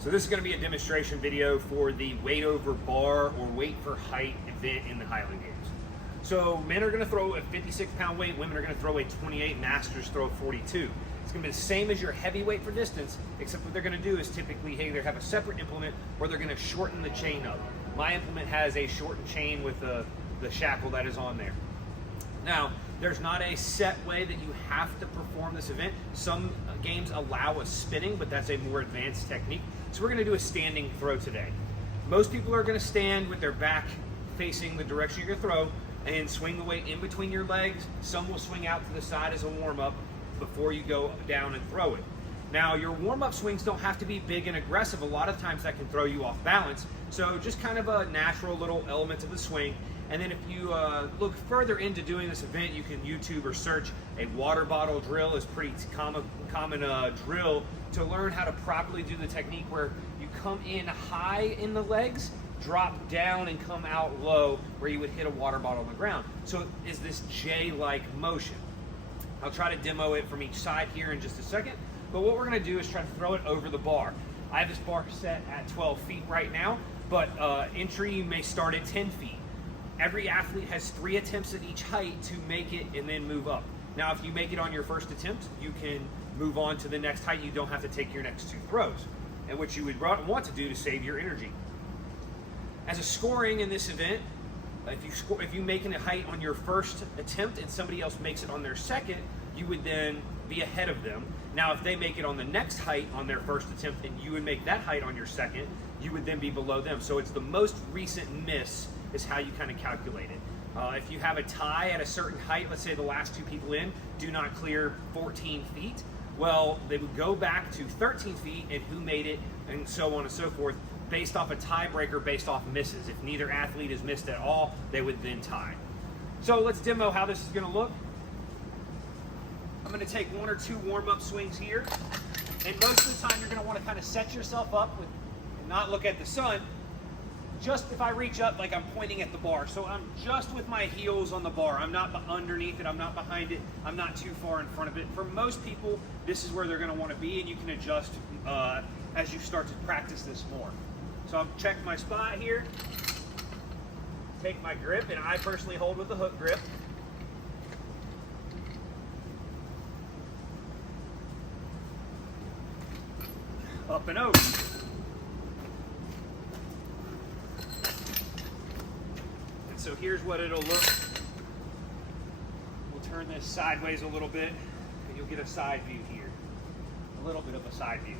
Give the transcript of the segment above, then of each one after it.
So this is going to be a demonstration video for the weight over bar or weight for height event in the Highland Games. So men are going to throw a 56-pound weight, women are going to throw a 28, masters throw a 42. It's going to be the same as your heavyweight for distance, except what they're going to do is typically either have a separate implement or they're going to shorten the chain up. My implement has a shortened chain with the shackle that is on there. Now, there's not a set way that you have to perform this event. Some games allow a spinning, but that's a more advanced technique. So we're going to do a standing throw today. Most people are going to stand with their back facing the direction you're going to throw and swing the weight in between your legs. Some will swing out to the side as a warm-up before you go down and throw it. Now, your warm-up swings don't have to be big and aggressive. A lot of times that can throw you off balance. So just kind of a natural little element of the swing. And then if you look further into doing this event, you can YouTube or search a water bottle drill. Is pretty common drill to learn how to properly do the technique where you come in high in the legs, drop down and come out low where you would hit a water bottle on the ground. So it's this J-like motion. I'll try to demo it from each side here in just a second. But what we're going to do is try to throw it over the bar. I have this bar set at 12 feet right now, but entry you may start at 10 feet. Every athlete has 3 attempts at each height to make it and then move up. Now, if you make it on your first attempt, you can move on to the next height. You don't have to take your next 2 throws, and what you would want to do to save your energy. As a scoring in this event, if you make a height on your first attempt and somebody else makes it on their second, you would then be ahead of them. Now, if they make it on the next height on their first attempt and you would make that height on your second, you would then be below them. So it's the most recent miss is how you kind of calculate it. If you have a tie at a certain height, let's say the last 2 people in do not clear 14 feet, well, they would go back to 13 feet and who made it and so on and so forth based off a tiebreaker based off misses. If neither athlete is missed at all, they would then tie. So let's demo how this is going to look. I'm going to take 1 or 2 warm-up swings here, and most of the time you're going to want to kind of set yourself up with and not look at the sun. Just if I reach up, like I'm pointing at the bar. So I'm just with my heels on the bar. I'm not underneath it, I'm not behind it, I'm not too far in front of it. For most people, this is where they're gonna wanna be, and you can adjust as you start to practice this more. So I'll check my spot here, take my grip, and I personally hold with the hook grip. Up and over. So here's what it'll look. We'll turn this sideways a little bit and you'll get a side view here. A little bit of a side view.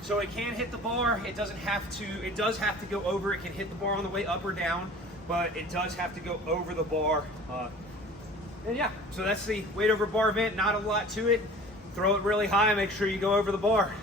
So it can hit the bar. It doesn't have to, it does have to go over. It can hit the bar on the way up or down, but it does have to go over the bar. And yeah, so that's the weight over bar event. Not a lot to it. Throw it really high, make sure you go over the bar.